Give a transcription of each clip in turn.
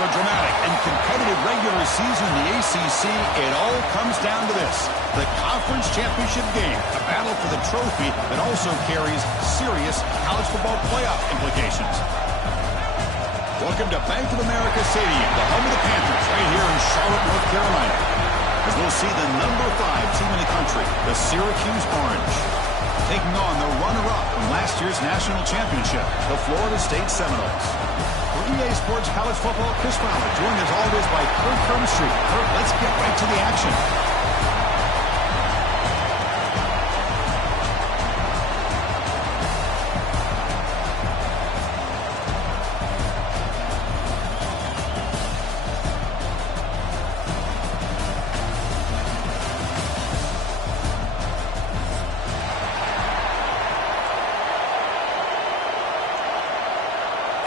After a dramatic and competitive regular season in the ACC, it all comes down to this: the conference championship game, a battle for the trophy that also carries serious college football playoff implications. Welcome to Bank of America Stadium, the home of the Panthers, right here in Charlotte, North Carolina, as we'll see the number 5 team in the country, the Syracuse Orange, taking on the runner-up from last year's national championship, the Florida State Seminoles. For EA Sports College Football, Chris Fowler, joined as always by Kurt Crumbstreet. Kurt, let's get right to the action.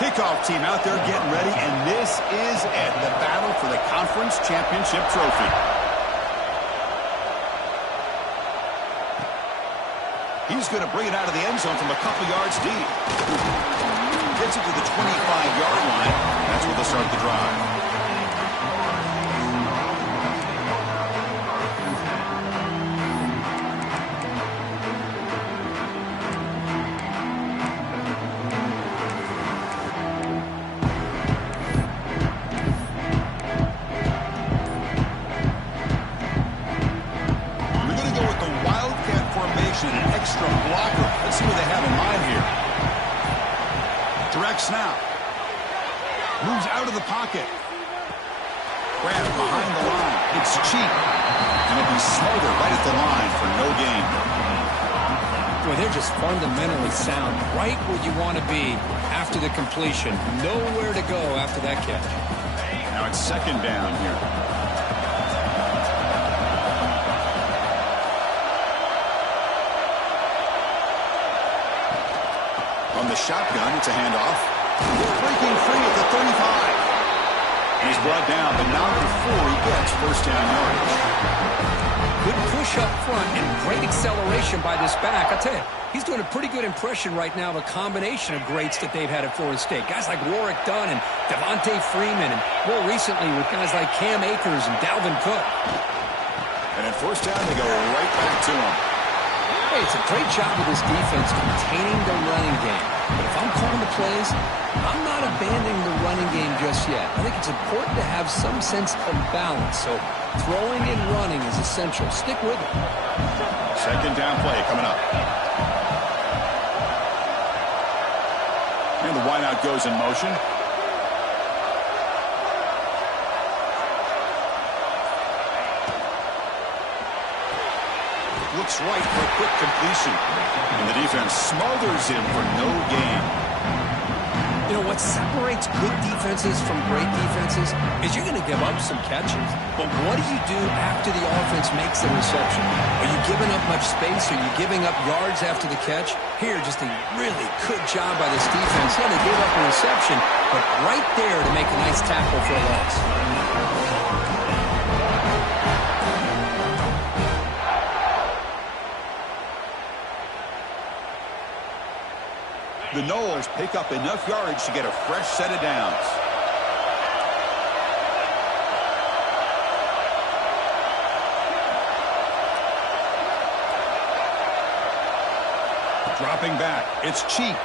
Kickoff team out there getting ready, and this is it, the battle for the conference championship trophy. He's going to bring it out of the end zone from a couple yards deep. Gets it to the 25-yard line. That's where they'll start the drive. An extra blocker. Let's see what they have in mind here. Direct snap. Moves out of the pocket. Grab behind the line. It's cheap. And it'll be smothered right at the line for no gain. Boy, they're just fundamentally sound. Right where you want to be after the completion. Nowhere to go after that catch. Now it's second down here. On the shotgun, it's a handoff. Breaking free at the 35. And he's brought down, but not before he gets first down yardage. Good push up front and great acceleration by this back. I'll tell you, he's doing a pretty good impression right now of a combination of greats that they've had at Florida State. Guys like Warwick Dunn and Devontae Freeman, and more recently with guys like Cam Akers and Dalvin Cook. And at first down, they go right back to him. Hey, it's a great job of this defense containing the running game. But if I'm calling the plays, I'm not abandoning the running game just yet. I think it's important to have some sense of balance. So throwing and running is essential. Stick with it. Second down play coming up. And the wideout goes in motion. Looks right for a quick completion. And the defense smothers him for no gain. You know, what separates good defenses from great defenses is you're going to give up some catches. But what do you do after the offense makes the reception? Are you giving up much space? Are you giving up yards after the catch? Here, just a really good job by this defense. Yeah, they gave up a reception, but right there to make a nice tackle for a loss. The Noles pick up enough yardage to get a fresh set of downs. Dropping back. It's cheap.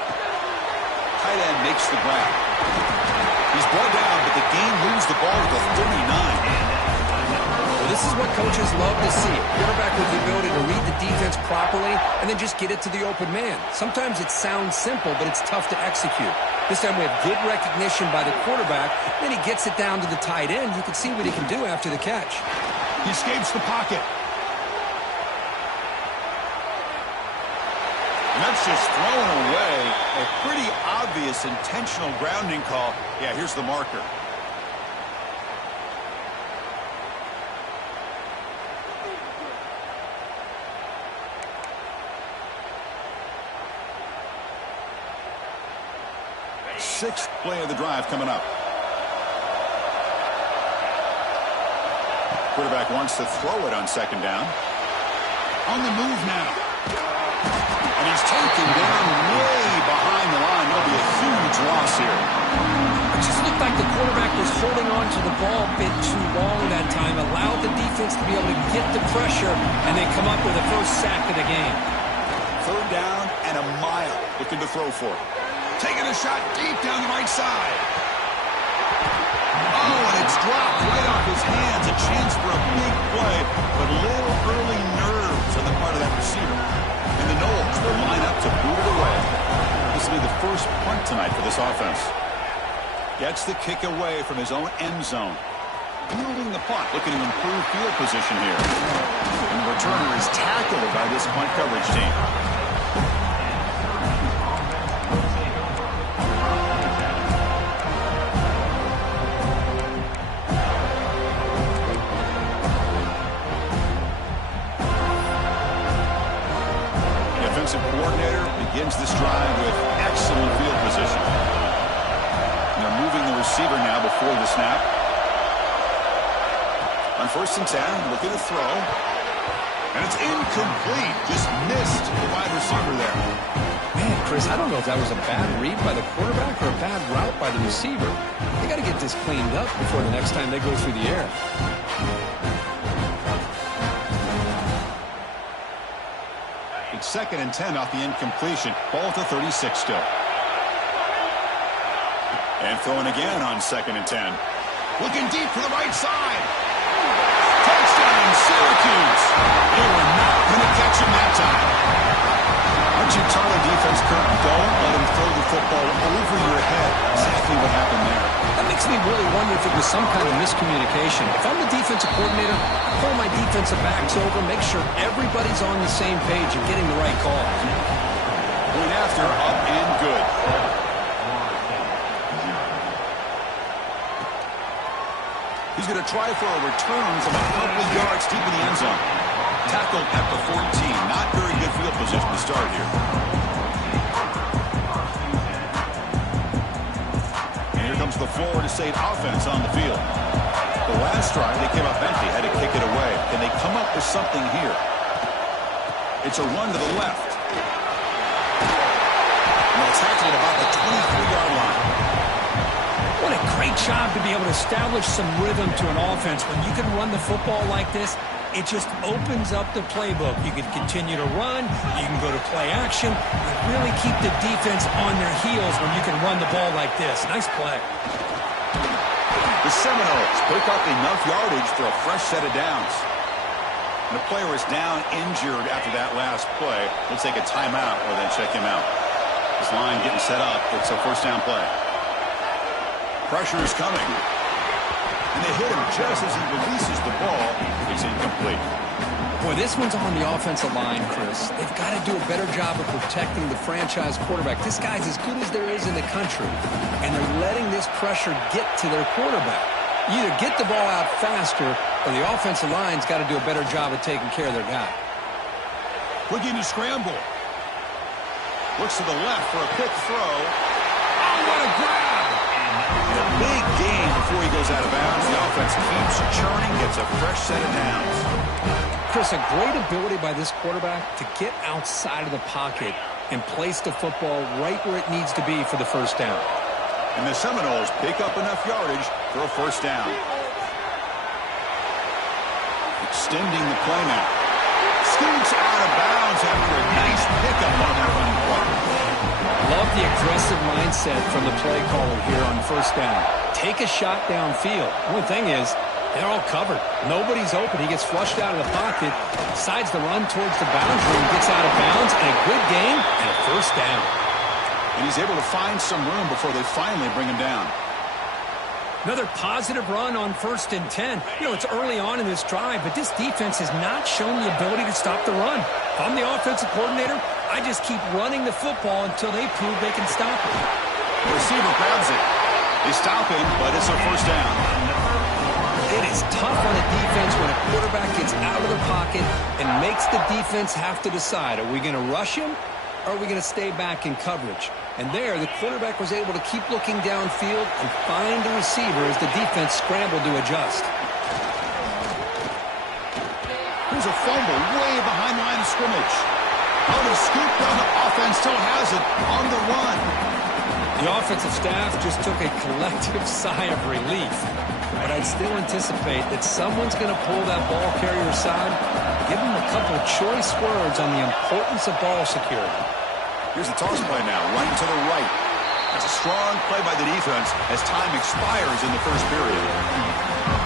Tight end makes the grab. He's brought down, but the game moves the ball to the 39. This is what coaches love to see. A quarterback with the ability to read the defense properly and then just get it to the open man. Sometimes it sounds simple, but it's tough to execute. This time we have good recognition by the quarterback. Then he gets it down to the tight end. You can see what he can do after the catch. He escapes the pocket. And that's just thrown away. A pretty obvious intentional grounding call. Yeah, here's the marker. Sixth play of the drive coming up. Quarterback wants to throw it on second down. On the move now. And he's taken down way behind the line. There'll be a huge loss here. It just looked like the quarterback was holding defense to be able to get the pressure, and they come up with the first sack of the game. Third down and a mile. Looking to throw for it. Taking a shot deep down the right side. Oh, and it's dropped right off his hands. A chance for a big play, but little early nerves on the part of that receiver. And the Knowles will line up to boot it away. This will be the first punt tonight for this offense. Gets the kick away from his own end zone. Fielding the punt, looking to improve field position here. And the returner is tackled by this punt coverage team. The offensive coordinator begins this drive with excellent field position. And they're moving the receiver now before the snap. On 1st and 10, looking to throw. And it's incomplete. Just missed the wide receiver there. Man, Chris, I don't know if that was a bad read by the quarterback or a bad route by the receiver. They got to get this cleaned up before the next time they go through the air. It's 2nd and 10 off the incompletion. Ball at the 36 still. And throwing again on 2nd and 10. Looking deep to the right side. Touchdown, Syracuse. They were not going to catch him that time. Aren't you telling the defense, Kurt, don't let him throw the football over your head? Exactly what happened there. That makes me really wonder if it was some kind of miscommunication. If I'm the defensive coordinator, pull my defensive backs over, make sure everybody's on the same page and getting the right call. Point after, up and good. He's going to try for a return from a couple yards deep in the end zone. Tackled at the 14. Not very good field position to start here. And here comes the Florida State offense on the field. The last drive, they came up empty, had to kick it away. Can they come up with something here? It's a run to the left. And they'll tackle it about the 23-yard line. What a great job to be able to establish some rhythm to an offense. When you can run the football like this, it just opens up the playbook. You can continue to run. You can go to play action. You really keep the defense on their heels when you can run the ball like this. Nice play. The Seminoles pick up enough yardage for a fresh set of downs. And the player is down injured after that last play. We'll take a timeout or then check him out. This line getting set up. It's a first down play. Pressure is coming. And they hit him just as he releases the ball. It's incomplete. Boy, this one's on the offensive line, Chris. They've got to do a better job of protecting the franchise quarterback. This guy's as good as there is in the country. And they're letting this pressure get to their quarterback. You either get the ball out faster or the offensive line's got to do a better job of taking care of their guy. Looking to scramble. Looks to the left for a quick throw. Oh, what a grab! And a big gain before he goes out of bounds. The offense keeps churning, gets a fresh set of downs. Chris, a great ability by this quarterback to get outside of the pocket and place the football right where it needs to be for the first down. And the Seminoles pick up enough yardage for a first down. Extending the play now. Scoots out of bounds after a nice pickup on that running play. Love the aggressive mindset from the play caller here on first down. Take a shot downfield. One thing is, they're all covered. Nobody's open. He gets flushed out of the pocket, decides to run towards the boundary, and gets out of bounds, and a good gain and a first down. And he's able to find some room before they finally bring him down. Another positive run on 1st and 10. You know, it's early on in this drive, but this defense has not shown the ability to stop the run. If I'm the offensive coordinator, I just keep running the football until they prove they can stop it. The receiver grabs it. They stop him, but it's a first down. It is tough on a defense when a quarterback gets out of the pocket and makes the defense have to decide, are we going to rush him or are we going to stay back in coverage? And there, the quarterback was able to keep looking downfield and find the receiver as the defense scrambled to adjust. Here's a fumble way behind the line of scrimmage. Oh, the scoop down. The offense still has it on the run. The offensive staff just took a collective sigh of relief. But I'd still anticipate that someone's going to pull that ball carrier aside, give him a couple of choice words on the importance of ball security. Here's the toss play now, running to the right. That's a strong play by the defense as time expires in the first period.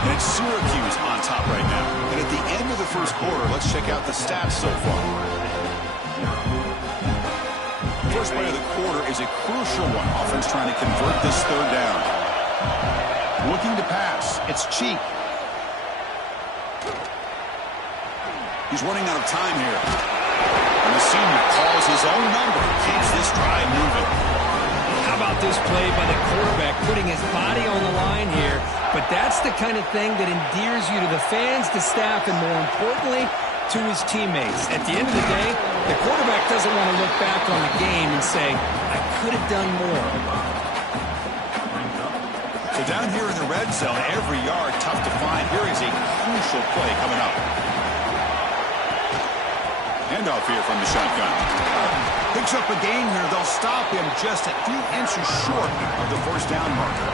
And it's Syracuse on top right now. And at the end of the first quarter, let's check out the stats so far. First play of the quarter is a crucial one. Offense trying to convert this third down. Looking to pass. It's Cheek. He's running out of time here. And the senior calls his own number. Keeps this drive moving. How about this play by the quarterback, putting his body on the line here? But that's the kind of thing that endears you to the fans, the staff, and more importantly, to his teammates. At the end of the day, the quarterback doesn't want to look back on the game and say, I could have done more. So down here in the red zone, every yard tough to find. Here is a crucial play coming up. Handoff here from the shotgun. Picks up a gain here. They'll stop him just a few inches short of the first down marker.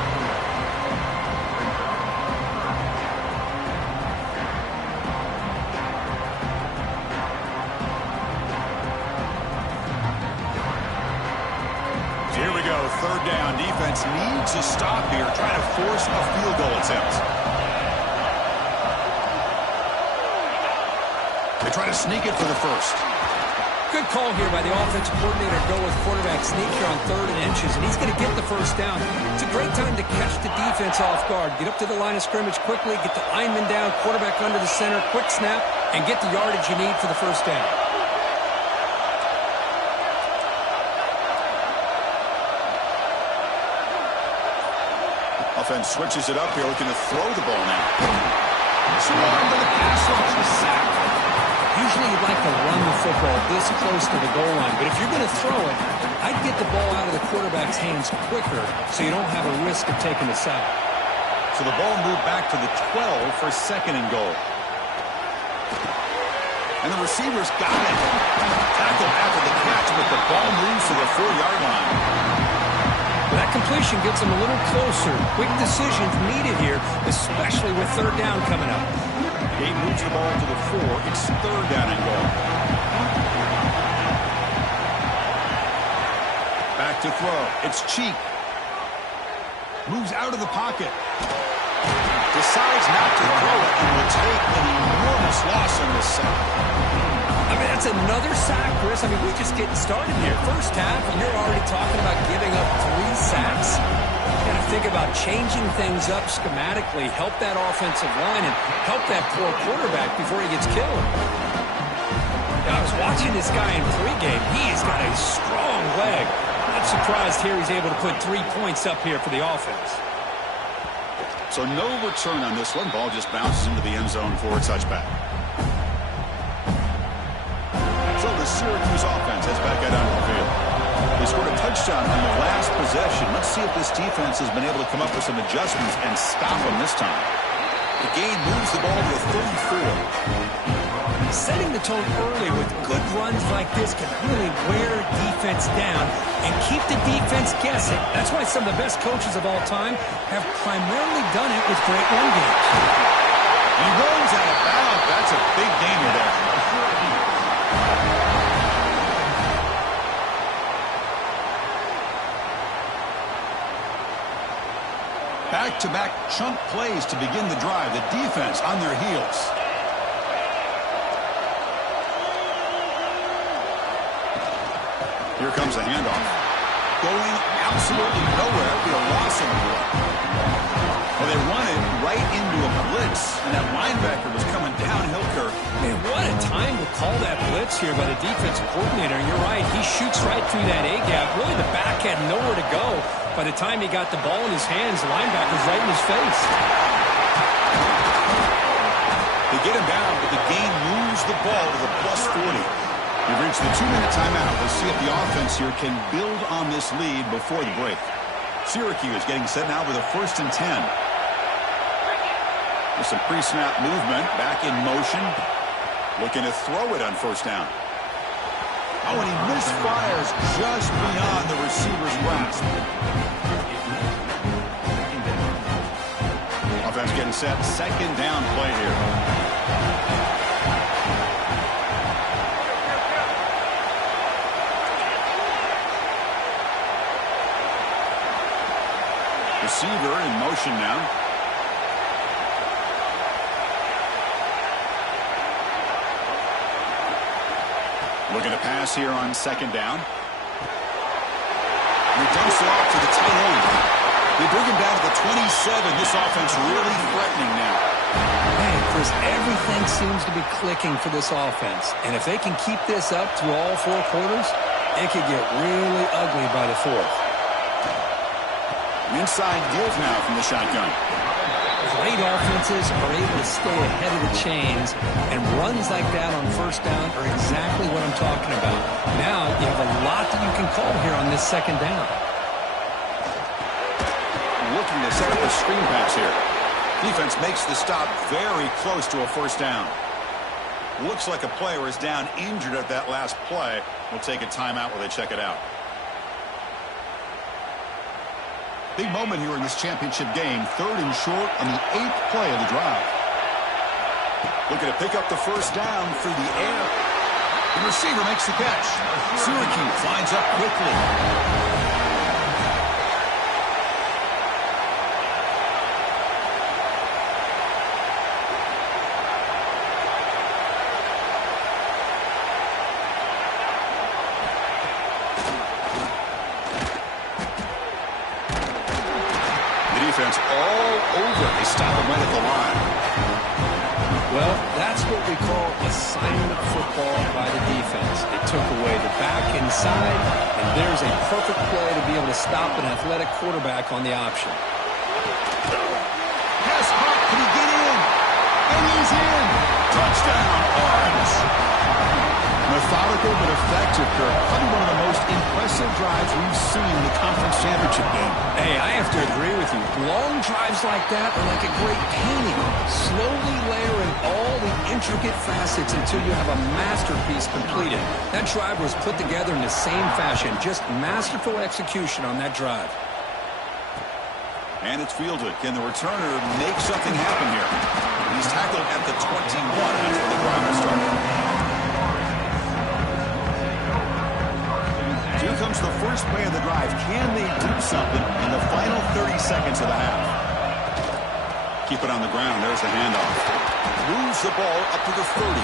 Here we go, third down. Defense needs a stop here, trying to force a field goal attempt. They try to sneak it for the first. Good call here by the offensive coordinator. Go with quarterback sneak here on 3rd and inches, and he's going to get the first down. It's a great time to catch the defense off guard. Get up to the line of scrimmage quickly, get the lineman down, quarterback under the center, quick snap, and get the yardage you need for the first down. Offense switches it up here, looking to throw the ball now. Swarmed to the pass rush, a sack. Usually you'd like to run the football this close to the goal line, but if you're going to throw it, I'd get the ball out of the quarterback's hands quicker so you don't have a risk of taking a sack. So the ball moved back to the 12 for 2nd and goal. And the receivers got it. Tackled after the catch, but the ball moves to the 4-yard line. But that completion gets them a little closer. Quick decisions needed here, especially with 3rd down coming up. He moves the ball to the 4. It's 3rd down and goal. Back to throw. It's Cheek. Moves out of the pocket. Decides not to throw it and will take an enormous loss on this sack. I mean, that's another sack, Chris. I mean, we're just getting started here. First half, and you're already talking about giving up 3 sacks. You got to think about changing things up schematically, help that offensive line, and help that poor quarterback before he gets killed. Now, I was watching this guy in pregame. He's got a strong leg. Not surprised here he's able to put 3 points up here for the offense. So no return on this one. Ball just bounces into the end zone for a touchback. So the Syracuse offense has back out onto the field. They scored a touchdown on the last possession. Let's see if this defense has been able to come up with some adjustments and stop them this time. The gain moves the ball to the 34. Setting the tone early with good runs like this can really wear defense down and keep the defense guessing. That's why some of the best coaches of all time have primarily done it with great run games. He rolls out of bounds. That's a big gainer there. Back-to-back chunk plays to begin the drive. The defense on their heels. Here comes a handoff. Going absolutely nowhere. It'll be a loss on the board. Well, they run it right into a blitz, and that linebacker was coming downhill, Kirk. Man, what a time to call that blitz here by the defensive coordinator. You're right. He shoots right through that A-gap. Really, the back had nowhere to go. By the time he got the ball in his hands, the linebacker's right in his face. They get him down, but the gain moves the ball to the +40. We've reached the 2-minute timeout. Let's see if the offense here can build on this lead before the break. Syracuse getting set now with a 1st and 10. With some pre-snap movement, back in motion. Looking to throw it on 1st down. Oh, and he misfires just beyond the receiver's grasp. makes that second down play here. Receiver in motion now. Looking to pass here on second down. And he dumps it off to the tight end. They bring him down to the 27. This offense really threatening now. Hey, Chris, everything seems to be clicking for this offense. And if they can keep this up through all 4 quarters, it could get really ugly by the 4th. Inside give now from the shotgun. Great offenses are able to stay ahead of the chains, and runs like that on first down are exactly what I'm talking about. Now you have a lot that you can call here on this second down. Looking to set up a screen pass here. Defense makes the stop very close to a first down. Looks like a player is down injured at that last play. We'll take a timeout while they check it out. Big moment here in this championship game. 3rd and short on the 8th play of the drive. Looking to pick up the first down through the air. The receiver makes the catch. Syracuse lines up quickly. All over. They stop him right at the line. Well, that's what we call assignment football by the defense. They took away the back inside, and there's a perfect play to be able to stop an athletic quarterback on the option. Pass caught. Can he get in? And he's in. Touchdown, Orange. Methodical but effective, Kirk. Probably one of the most impressive drives we've seen in the conference championship game. Hey, I have to agree with you. Long drives like that are like a great painting. Slowly layering all the intricate facets until you have a masterpiece completed. That drive was put together in the same fashion. Just masterful execution on that drive. And it's fielded. Can the returner make something happen here? He's tackled at the 21. That's where the drive will start. Here comes the first play of the drive. Can they do something in the final 30 seconds of the half? Keep it on the ground. There's the handoff. Moves the ball up to the 30.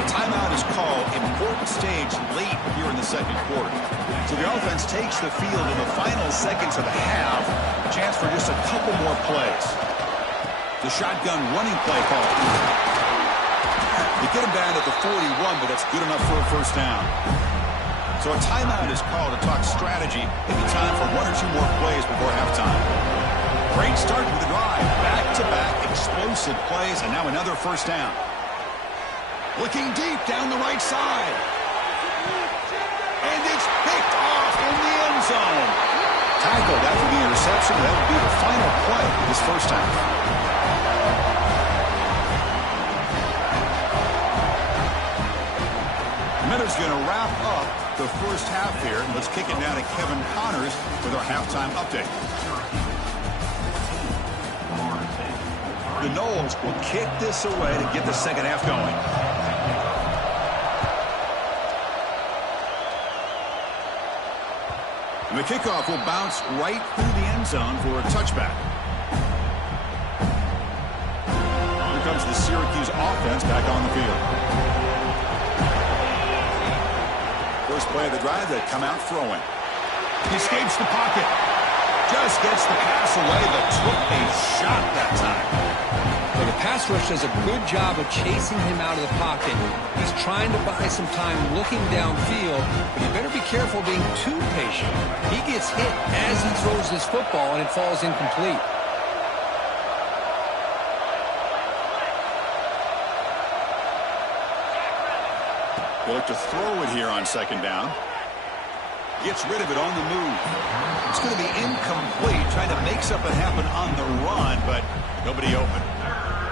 The timeout is called. Important stage late here in the second quarter. So the offense takes the field in the final seconds of the half. Chance for just a couple more plays. The shotgun running play call. They get him down at the 41, but that's good enough for a first down. So a timeout is called to talk strategy. Maybe time for 1 or 2 more plays before halftime. Great start with the drive. Back-to-back explosive plays, and now another first down. Looking deep down the right side. And it's picked off in the end zone. Tackled after the interception. That would be the final play of this first half. Minutes going to wrap up the first half here. Let's kick it down to Kevin Connors with our halftime update. The Noles will kick this away to get the second half going. And the kickoff will bounce right through the end zone for a touchback. Here comes the Syracuse offense back on the field. First play of the drive, they come out throwing. He escapes the pocket. Just gets the pass away, but took a shot that time. Well, the pass rush does a good job of chasing him out of the pocket. He's trying to buy some time looking downfield, but you better be careful being too patient. He gets hit as he throws this football, and it falls incomplete. They look to throw it here on second down. Gets rid of it on the move. It's going to be incomplete, trying to make something happen on the run, but nobody open.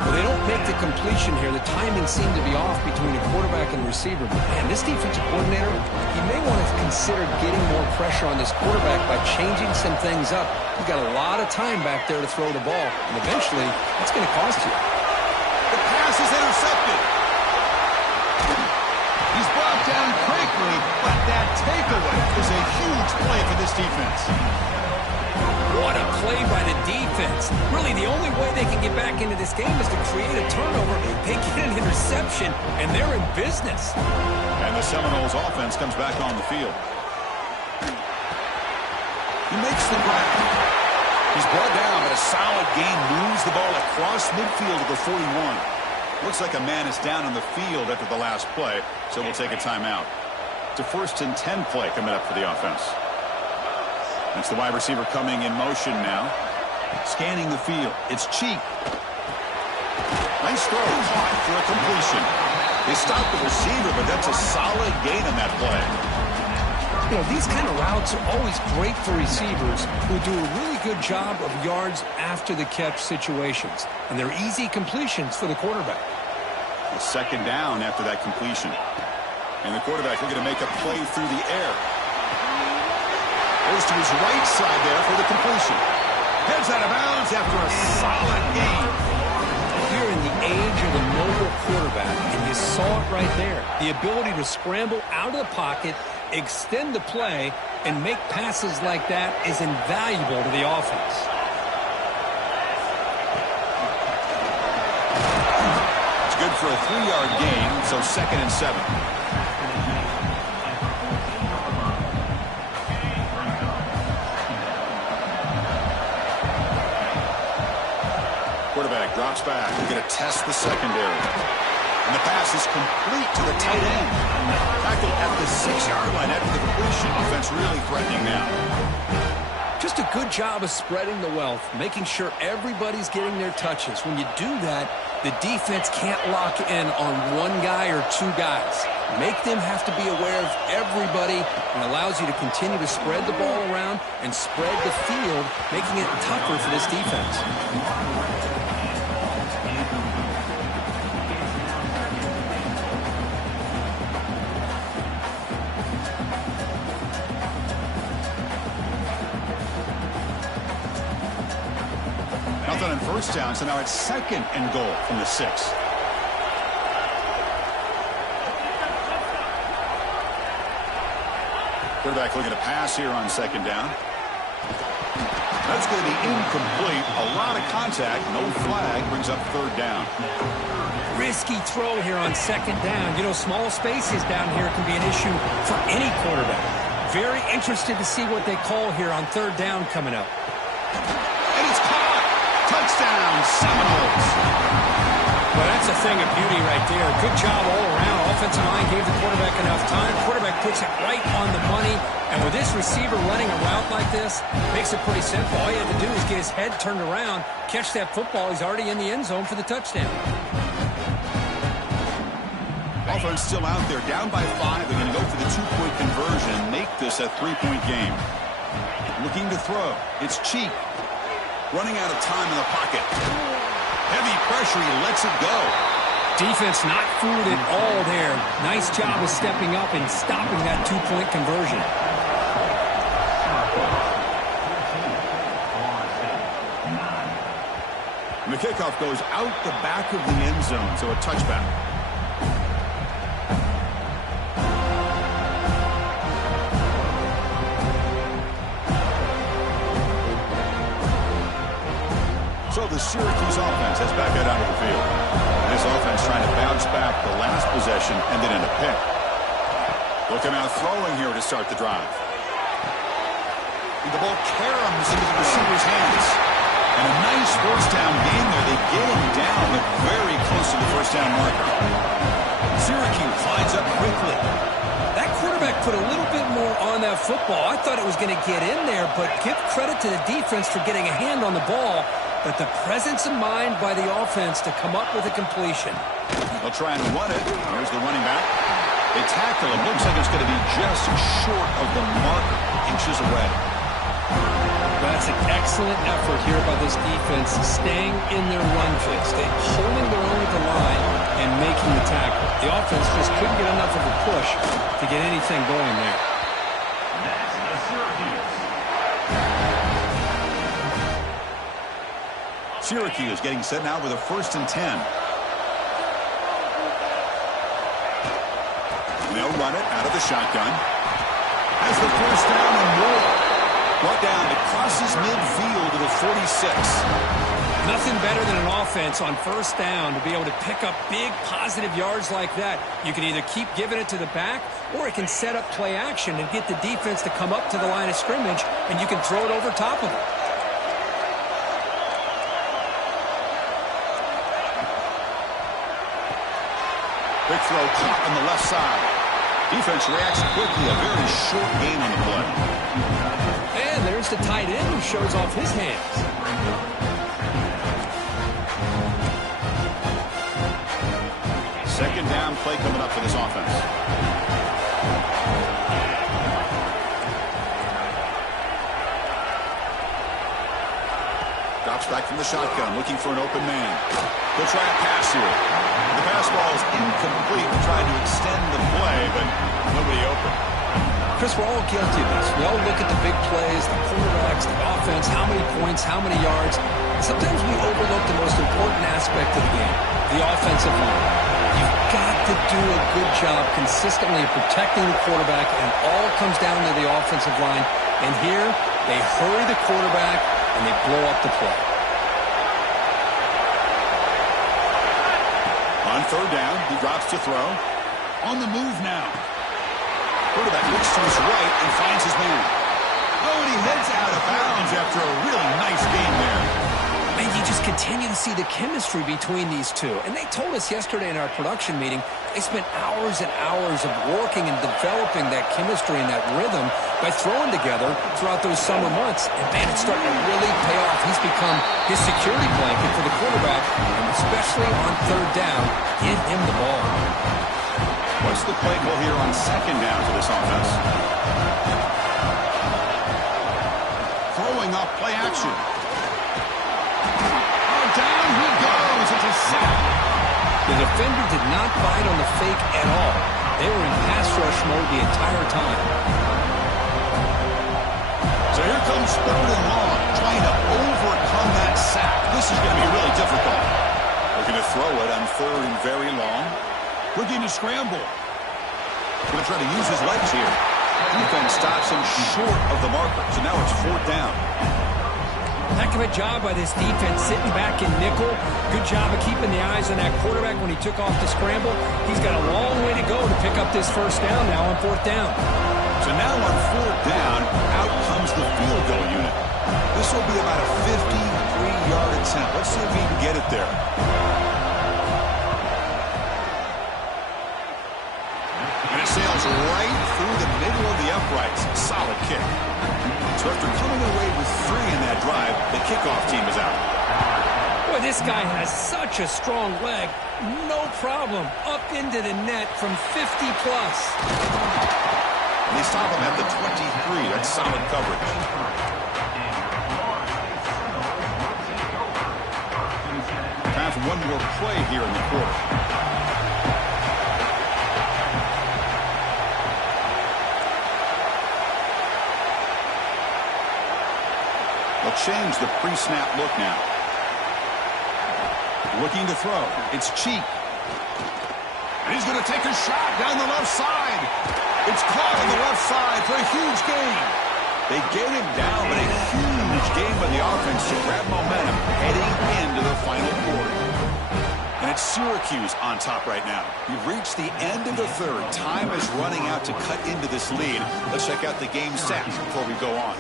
Well, they don't make the completion here. The timing seemed to be off between the quarterback and the receiver. But, man, this defensive coordinator, he may want to consider getting more pressure on this quarterback by changing some things up. He's got a lot of time back there to throw the ball, and eventually that's going to cost you. The pass is intercepted. He's brought down quickly, but that takeaway is a huge play for this defense. What a play by the defense. Really, the only way they can get back into this game is to create a turnover. They get an interception, and they're in business. And the Seminoles offense comes back on the field. He makes the grab. He's brought down, but a solid gain moves the ball across midfield to the 41. Looks like a man is down on the field after the last play, so we'll take a timeout. It's a 1st and 10 play coming up for the offense. It's the wide receiver coming in motion now. Scanning the field. It's Cheek. Nice throw. Caught for a completion. They stopped the receiver, but that's a solid gain on that play. You know, these kind of routes are always great for receivers who do a really good job of yards after the catch situations. And they're easy completions for the quarterback. A 2nd down after that completion. And the quarterback looking to make a play through the air. Goes to his right side there for the completion. Heads out of bounds after a solid gain. Here in the age of the mobile quarterback, and you saw it right there. The ability to scramble out of the pocket, extend the play, and make passes like that is invaluable to the offense. It's good for a 3-yard gain, so 2nd and 7. Quarterback drops back. We're going to test the secondary. And the pass is complete to the tight end. Tackled at the 6-yard line after the completion. Offense really threatening now. Just a good job of spreading the wealth, making sure everybody's getting their touches. When you do that, the defense can't lock in on one guy or two guys. Make them have to be aware of everybody, and allows you to continue to spread the ball around and spread the field, making it tougher for this defense. Nothing on 1st down, so now it's 2nd and goal from the 6. Quarterback looking to pass here on 2nd down. That's going to be incomplete. A lot of contact. No flag. Brings up 3rd down. Risky throw here on 2nd down. You know, small spaces down here can be an issue for any quarterback. Very interested to see what they call here on 3rd down coming up. And it's caught. Touchdown, Seminoles. Well, that's a thing of beauty right there. Good job all around. Offensive line gave the quarterback enough time. Quarterback puts it right on the money. And with this receiver running a route like this, makes it pretty simple. All you have to do is get his head turned around, catch that football. He's already in the end zone for the touchdown. Offense still out there, down by 5. They're going to go for the 2-point conversion and make this a 3-point game. Looking to throw. It's Cheek. Running out of time in the pocket. Heavy pressure, he lets it go. Defense not fooled at all there. Nice job of stepping up and stopping that 2-point conversion. And the kickoff goes out the back of the end zone, so a touchback. So the Syracuse offense has back out onto the field. This offense trying to bounce back the last possession and then in a pick. Looking out throwing here to start the drive. And the ball caroms into the receiver's hands. And a nice 1st down gain there. They get him down, but very close to the 1st down marker. Syracuse lines up quickly. That quarterback put a little bit more on that football. I thought it was going to get in there, but give credit to the defense for getting a hand on the ball. But the presence of mind by the offense to come up with a completion. They'll try and run it. Here's the running back. They tackle him. Looks like it's going to be just short of the marker, inches away. That's That's an excellent effort here by this defense, staying in their run fix, holding their own at the line and making the tackle. The offense just couldn't get enough of a push to get anything going there. Syracuse getting set now with a 1st and 10. They'll run it out of the shotgun. Has the first down and more. Brought down, it crosses midfield to the 46. Nothing better than an offense on 1st down to be able to pick up big positive yards like that. You can either keep giving it to the back, or it can set up play action and get the defense to come up to the line of scrimmage, and you can throw it over top of it. Quick throw caught on the left side. Defense reacts quickly. A very short gain on the play. And there's the tight end who shows off his hands. Second down play coming up for this offense. Drops back from the shotgun, looking for an open man. He'll try a pass here. The pass ball is incomplete. Trying to extend the play, but nobody open. Chris, we're all guilty of this. We all look at the big plays, the quarterbacks, the offense, how many points, how many yards. Sometimes we overlook the most important aspect of the game, the offensive line. You've got to do a good job consistently protecting the quarterback, and all comes down to the offensive line. And here, they hurry the quarterback, and they blow up the play. On 3rd down, he drops to throw. On the move now. Quarterback looks to his right and finds his man. Oh, and he heads out of bounds after a really nice game there. Man, you just continue to see the chemistry between these two. And they told us yesterday in our production meeting, they spent hours and hours of working and developing that chemistry and that rhythm by throwing together throughout those summer months. And, man, it's starting to really pay off. He's become his security blanket for the quarterback, and especially on 3rd down, give him the ball. What's the play call here on 2nd down for this offense? Throwing off play action. Oh, down he goes. It's a sack. The defender did not bite on the fake at all. They were in pass rush mode the entire time. So here comes 3rd and long, trying to overcome that sack. This is going to be really difficult. Looking to throw it on 3rd and very long. Looking to scramble. Going to try to use his legs here. Defense stops him short of the marker. So now it's 4th down. Heck of a job by this defense sitting back in nickel. Good job of keeping the eyes on that quarterback when he took off the scramble. He's got a long way to go to pick up this 1st down now on 4th down. So now on 4th down, out comes the field goal unit. This will be about a 53-yard attempt. Let's see if he can get it there. And it sails right through the middle of the uprights. Solid kick. So after coming away with 3 in that drive, the kickoff team is out. Boy, this guy has such a strong leg. No problem. Up into the net from 50-plus. They stop him at the 23. That's solid coverage. Time for one more play here in the quarter. They'll change the pre-snap look now. Looking to throw. It's Cheek. And he's going to take a shot down the left side. It's caught on the left side for a huge gain. They get him down, but a huge gain by the offense to grab momentum heading into the final quarter. And it's Syracuse on top right now. We've reached the end of the 3rd. Time is running out to cut into this lead. Let's check out the game stats before we go on.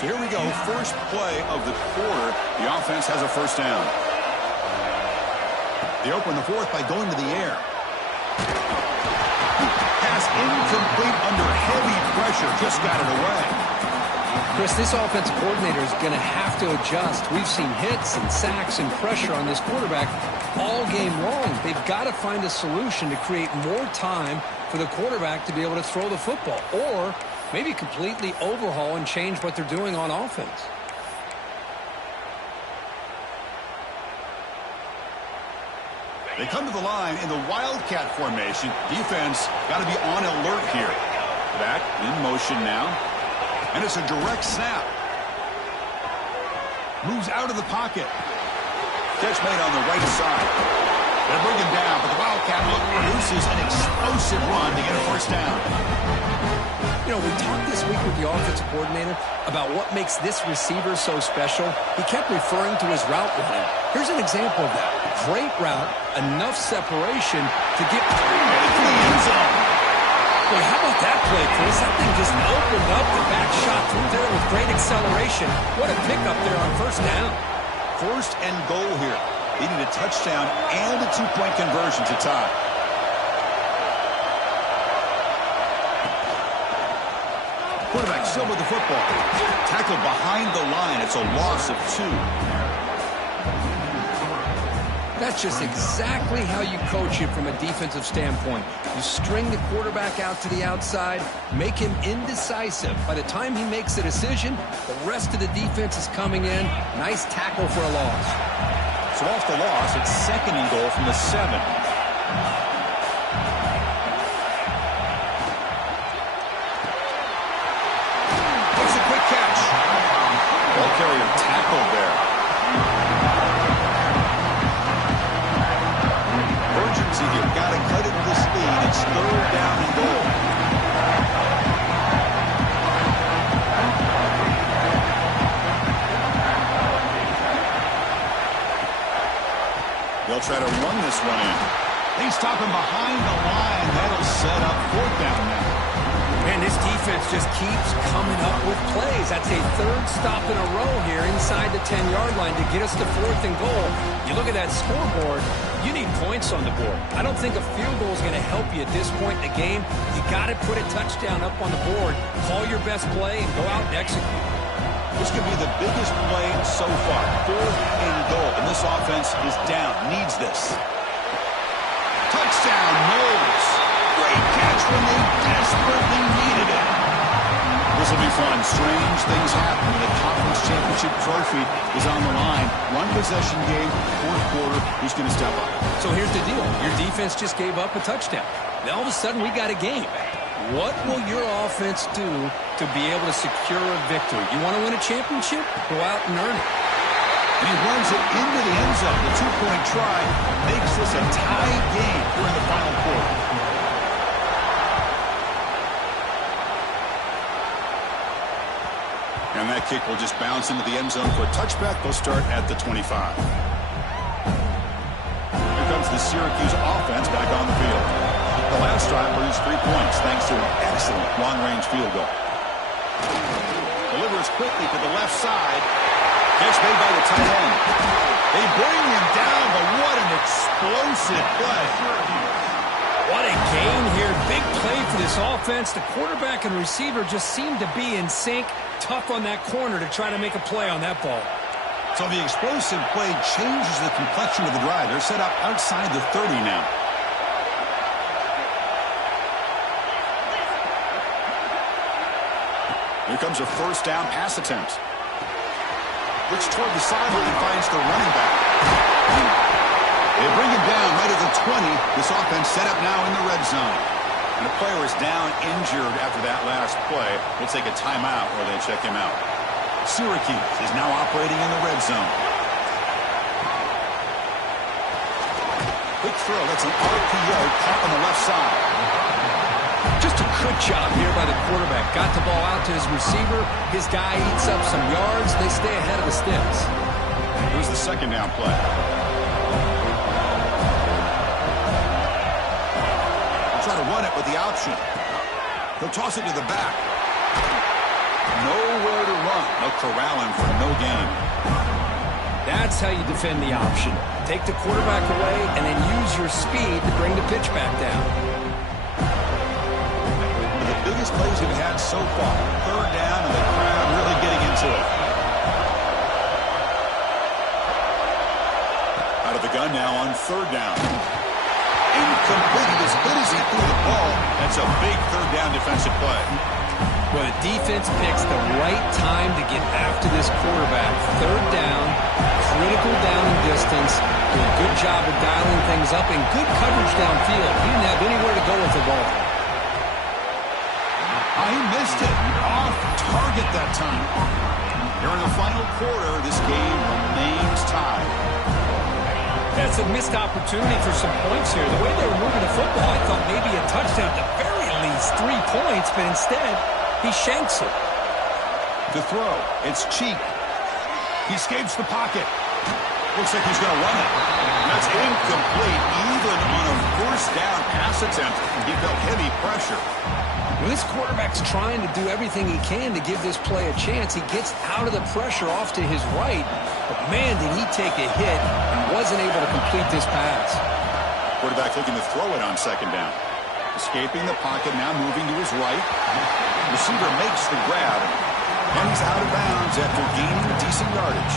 So here we go. First play of the quarter. The offense has a 1st down. They open the 4th by going to the air. Pass incomplete under heavy pressure. Just got it away. Chris, this offensive coordinator is going to have to adjust. We've seen hits and sacks and pressure on this quarterback all game long. They've got to find a solution to create more time for the quarterback to be able to throw the football. Or maybe completely overhaul and change what they're doing on offense. They come to the line in the Wildcat formation. Defense got to be on alert here. Back in motion now. And it's a direct snap. Moves out of the pocket. Catch made on the right side. They bring him down, but the Wildcat look produces an explosive run to get a first down. You know, we talked this week with the offensive coordinator about what makes this receiver so special. He kept referring to his route running. Here's an example of that. Great route, enough separation to get into the end zone. Boy, how about that play, Chris? That thing just opened up the back shot through there with great acceleration. What a pickup there on first down. First and goal here. They need a touchdown and a two-point conversion to tie. Quarterback still with the football. Tackled behind the line. It's a loss of 2. That's just exactly how you coach it from a defensive standpoint. You string the quarterback out to the outside, make him indecisive. By the time he makes a decision, the rest of the defense is coming in. Nice tackle for a loss. So off the loss, it's second and goal from the 7. Makes a quick catch. Ball carrier tackled there. Urgency here. Got to cut into this lead. It's third down and goal. They'll try to run this one in. They stop him behind the line. That'll set up fourth down now. Man, this defense just keeps coming up with plays. That's a third stop in a row here inside the 10-yard line to get us to fourth and goal. You look at that scoreboard, you need points on the board. I don't think a field goal is going to help you at this point in the game. You got to put a touchdown up on the board, call your best play, and go out and execute. This could be the biggest play so far. Fourth and goal. And this offense is down. Needs this. Touchdown, Knowles. Great catch when they desperately needed it. This will be fun. Strange things happen when a conference championship trophy is on the line. One possession game, fourth quarter. Who's going to step up? So here's the deal. Your defense just gave up a touchdown. Now all of a sudden we got a game. What will your offense do to be able to secure a victory? You want to win a championship? Go out and earn it. And he runs it into the end zone. The two-point try makes this a tie game during the final quarter. And that kick will just bounce into the end zone for a touchback. They'll start at the 25. Here comes the Syracuse offense back on the field. The last drive produced 3 points thanks to an excellent long-range field goal. Delivers quickly to the left side. Catch made by the tight end. They bring him down, but what an explosive play. What a game here. Big play for this offense. The quarterback and receiver just seem to be in sync. Tough on that corner to try to make a play on that ball. So the explosive play changes the complexion of the drive. They're set up outside the 30 now. Here comes a first down pass attempt. Looks toward the sideline and finds the running back. They bring him down right at the 20. This offense set up now in the red zone. And the player is down injured after that last play. We'll take a timeout where they check him out. Syracuse is now operating in the red zone. Quick throw. That's an RPO caught on the left side. Just a good job here by the quarterback. Got the ball out to his receiver. His guy eats up some yards. They stay ahead of the sticks. Here's the second down play. They'll try to run it with the option. He'll toss it to the back. Nowhere to run. They'll corral him for no gain. That's how you defend the option. Take the quarterback away and then use your speed to bring the pitch back down. Biggest plays we've had so far. Third down and the crowd really getting into it. Out of the gun now on third down. Incomplete. As good as he threw the ball, that's a big third down defensive play. Well, the defense picks the right time to get after this quarterback. Third down, critical down and distance. Do a good job of dialing things up and good coverage downfield. He didn't have anywhere to go with the ball. He missed it. Off target that time. Here in the final quarter, this game remains tied. That's a missed opportunity for some points here. The way they were moving the football, I thought maybe a touchdown, at the very least 3 points, but instead, he shanks it. To throw, it's Cheek. He escapes the pocket. Looks like he's going to run it. That's incomplete. Even on a first down pass attempt, he felt heavy pressure. Well, this quarterback's trying to do everything he can to give this play a chance. He gets out of the pressure off to his right. But, man, did he take a hit and wasn't able to complete this pass. Quarterback looking to throw it on second down. Escaping the pocket, now moving to his right. Receiver makes the grab, and he's out of bounds after gaining decent yardage.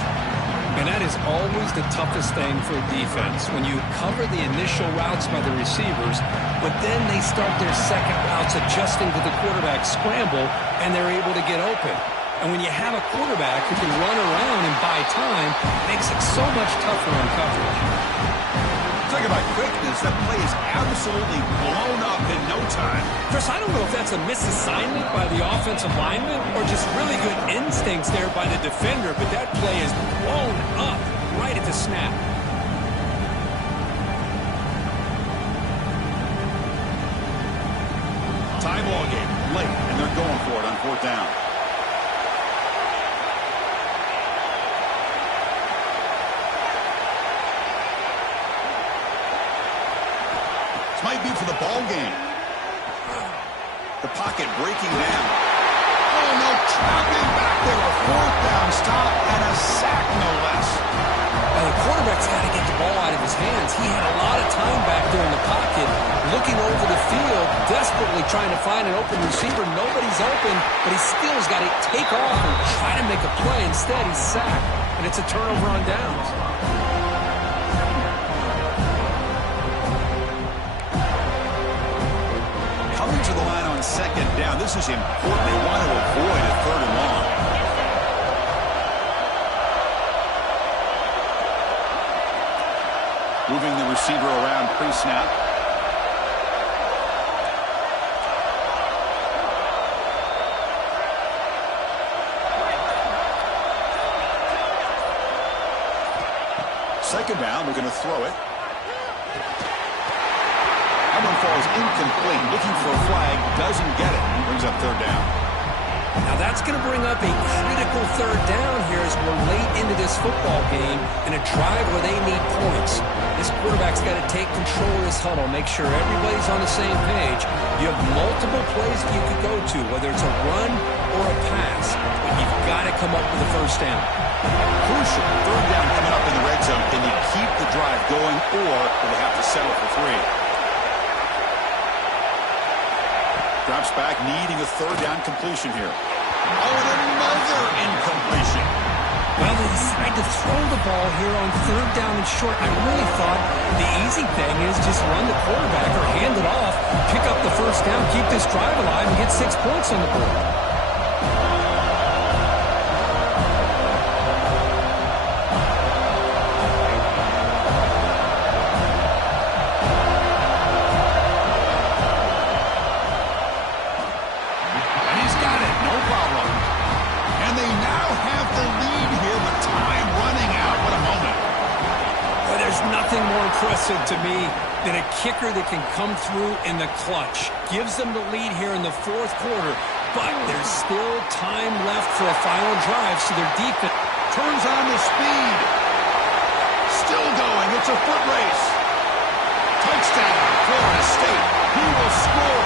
And that is always the toughest thing for a defense, when you cover the initial routes by the receivers, but then they start their second routes adjusting to the quarterback scramble, and they're able to get open. And when you have a quarterback who can run around and buy time, it makes it so much tougher on coverage. Talk about quickness, that play is absolutely blown up in no time. Chris, I don't know if that's a misassignment by the offensive lineman or just really good instincts there by the defender, but that play is blown up right at the snap. Tie ball game, late, and they're going for it on fourth down. Might be for the ball game. The pocket breaking down. Oh, no, trapping back there. A fourth down stop and a sack, no less. Well, the quarterback's got to get the ball out of his hands. He had a lot of time back there in the pocket, looking over the field, desperately trying to find an open receiver. Nobody's open, but he still has got to take off and try to make a play. Instead, he's sacked, and it's a turnover on downs. To the line on second down. This is important. They want to avoid a third and long. Moving the receiver around pre-snap. Second down, they're going to throw it. That one falls incomplete. Looking for a flag, doesn't get it. Brings up third down. Now that's going to bring up a critical third down here as we're late into this football game in a drive where they need points. This quarterback's got to take control of this huddle, make sure everybody's on the same page. You have multiple plays that you could go to, whether it's a run or a pass, but you've got to come up with a first down. Crucial. Third down coming up in the red zone. Can you keep the drive going, or do they have to settle for 3? Drops back, needing a third down completion here. Oh, and another incompletion. Well, they decide to throw the ball here on third down and short. I really thought the easy thing is just run the quarterback or hand it off, pick up the first down, keep this drive alive, and get 6 points on the board. To me than a kicker that can come through in the clutch. Gives them the lead here in the fourth quarter, but there's still time left for a final drive, so their defense turns on the speed. Still going. It's a foot race. Touchdown, Florida State. He will score.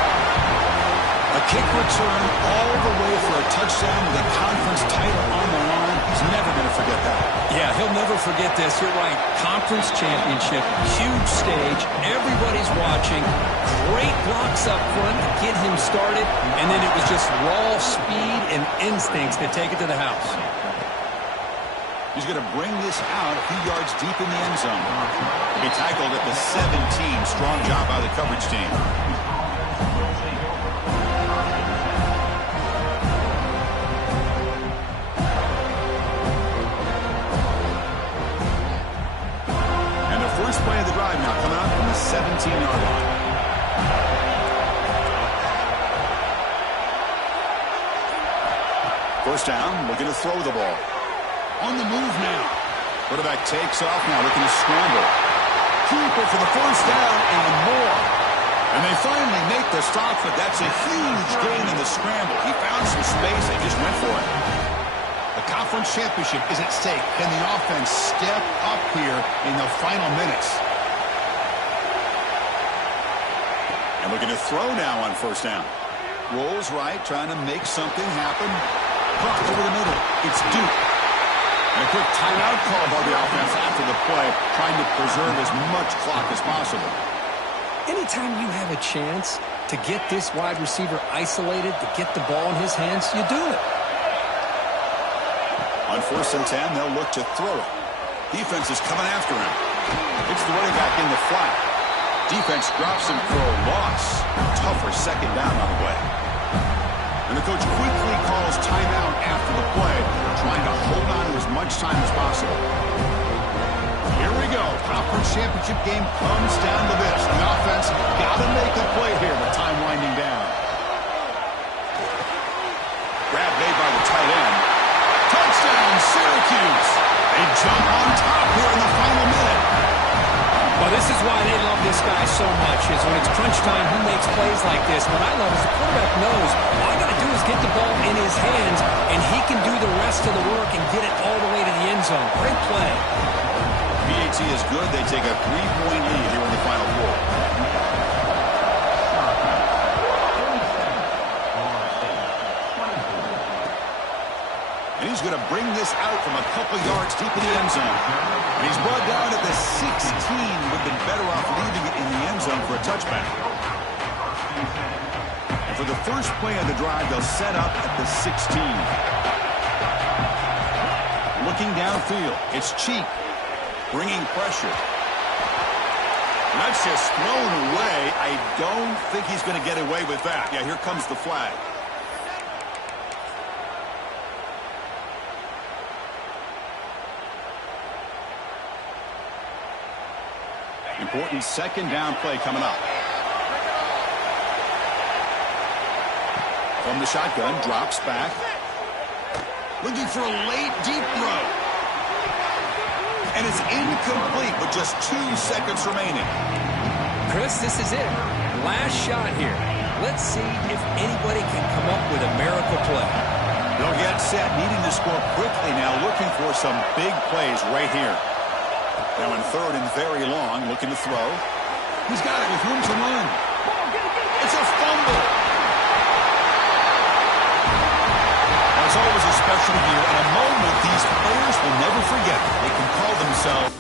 A kick return all the way for a touchdown with a conference title on the line. He's never going to forget that. Yeah, he'll never forget this. You're right. Conference championship, huge stage. Everybody's watching. Great blocks up front to get him started. And then it was just raw speed and instincts to take it to the house. He's going to bring this out a few yards deep in the end zone. He tackled at the 17. Strong job by the coverage team. 17-yard line. First down, looking to throw the ball. On the move now. Quarterback takes off now, looking to scramble. Keeper for the first down and more. And they finally make the stop, but that's a huge gain in the scramble. He found some space and just went for it. The conference championship is at stake. Can the offense step up here in the final minutes? And looking to throw now on first down. Rolls right, trying to make something happen. Caught over the middle. It's Duke. And a quick timeout call by the offense after the play, trying to preserve as much clock as possible. Anytime you have a chance to get this wide receiver isolated, to get the ball in his hands, you do it. On 1st and 10, they'll look to throw it. Defense is coming after him. It's the running back in the flat. Defense drops him for a loss. Tougher second down on the way. And the coach quickly calls timeout after the play, trying to hold on to as much time as possible. Here we go. Conference championship game comes down to this. The offense got to make a play here with time winding down. Grab made by the tight end. Touchdown, Syracuse. They jump on top here in the final minute. Well, this is why they love this guy so much, is when it's crunch time, he makes plays like this. What I love is the quarterback knows all I got to do is get the ball in his hands, and he can do the rest of the work and get it all the way to the end zone. Great play. PAT is good. They take a 3-point lead here in the final quarter. And he's going to bring this out from a couple yards deep in the end zone. And he's brought down at the 16. Would have been better off leaving it in the end zone for a touchback. And for the first play of the drive, they'll set up at the 16. Looking downfield, it's Cheek. Bringing pressure. And that's just thrown away. I don't think he's going to get away with that. Yeah, here comes the flag. Important second down play coming up. From the shotgun, drops back. Looking for a late deep throw. And it's incomplete with just 2 seconds remaining. Chris, this is it. Last shot here. Let's see if anybody can come up with a miracle play. They'll get set, needing to score quickly now, looking for some big plays right here. Now in 3rd and very long, looking to throw. He's got it with room to run. It's a fumble. It's always a special year and a moment these players will never forget. They can call themselves